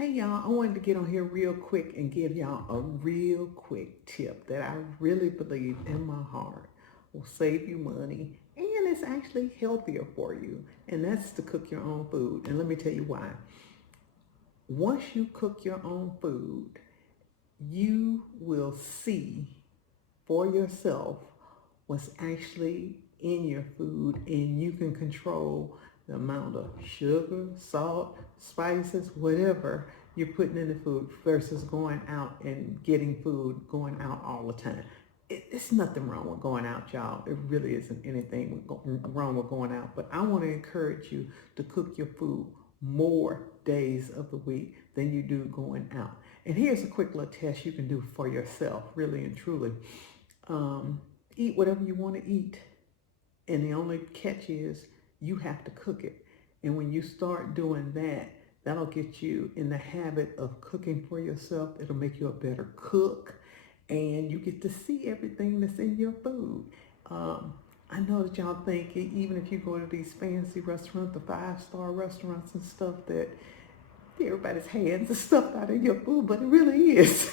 Hey y'all, I wanted to get on here real quick and give y'all a real quick tip that I really believe in my heart will save you money and it's actually healthier for you. And that's to cook your own food. And let me tell you why. Once you cook your own food, you will see for yourself what's actually in your food, and you can control the amount of sugar, salt, spices, whatever you're putting in the food versus going out and getting food going out all the time. It's nothing wrong with going out, y'all. It really isn't anything wrong with going out. But I want to encourage you to cook your food more days of the week than you do going out. And here's a quick little test you can do for yourself, really and truly. Um, Eat whatever you want to eat. And the only catch is you have to cook it. And when you start doing that, that'll get you in the habit of cooking for yourself. It'll make you a better cook. And you get to see everything that's in your food. Um, I know that y'all think even if you go to these fancy restaurants, the 5-star restaurants and stuff, that everybody's hands are stuff out of your food, but it really is.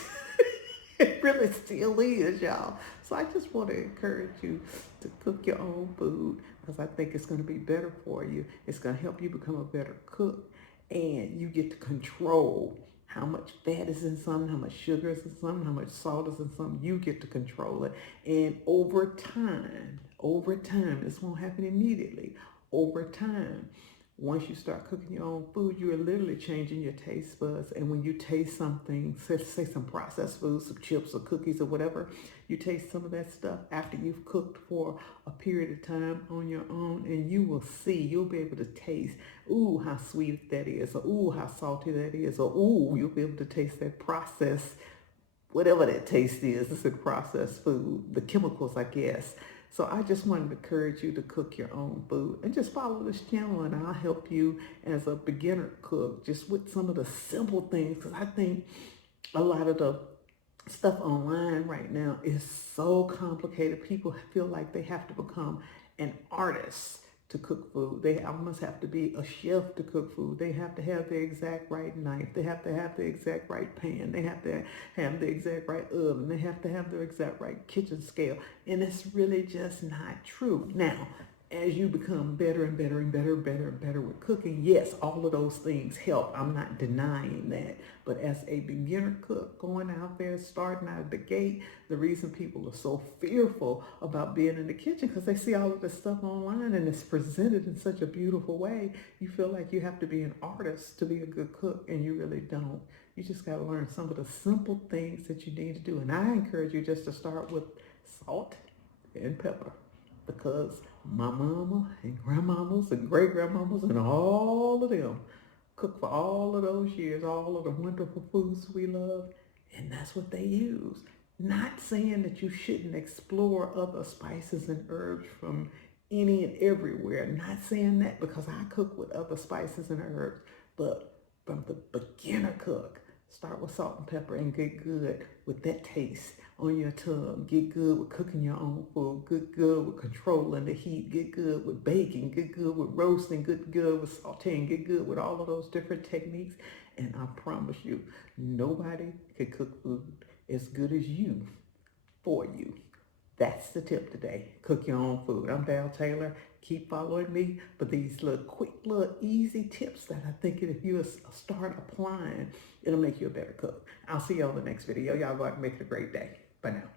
It really still is, y'all. So I just want to encourage you to cook your own food because I think it's going to be better for you. It's going to help you become a better cook, and you get to control how much fat is in something, how much sugar is in something, how much salt is in something. You get to control it. And over time, this won't happen immediately. Over time, once you start cooking your own food, you are literally changing your taste buds. And when you taste something, say some processed foods, some chips or cookies or whatever, you taste some of that stuff after you've cooked for a period of time on your own, and you will see, you'll be able to taste, ooh, how sweet that is, or ooh, how salty that is, or ooh, you'll be able to taste that processed, whatever that taste is. It's in processed food, the chemicals, I guess. So I just wanted to encourage you to cook your own food and just follow this channel, and I'll help you as a beginner cook just with some of the simple things, because I think a lot of the stuff online right now is so complicated. People feel like they have to become an artist to cook food. They almost have to be a chef to cook food. They have to have the exact right knife. They have to have the exact right pan. They have to have the exact right oven. They have to have the exact right kitchen scale. And it's really just not true. Now, as you become better and better and better with cooking, yes, all of those things help. I'm not denying that. But as a beginner cook, going out there, starting out of the gate, the reason people are so fearful about being in the kitchen, because they see all of this stuff online and it's presented in such a beautiful way. You feel like you have to be an artist to be a good cook, and you really don't. You just got to learn some of the simple things that you need to do. And I encourage you just to start with salt and pepper, because my mama and grandmamas and great grandmamas and all of them cooked for all of those years, all of the wonderful foods we love, and that's what they use. Not saying that you shouldn't explore other spices and herbs from any and everywhere. Not saying that, because I cook with other spices and herbs, but from the beginner cook, start with salt and pepper and get good with that taste on your tongue. Get good with cooking your own food. Get good with controlling the heat. Get good with baking. Get good with roasting. Get good with sauteing. Get good with all of those different techniques. And I promise you, nobody can cook food as good as you for you. That's the tip today. Cook your own food. I'm Val Taylor. Keep following me for these little quick, little easy tips that I think if you start applying, it'll make you a better cook. I'll see you on the next video. Y'all go out and make it a great day. Bye now.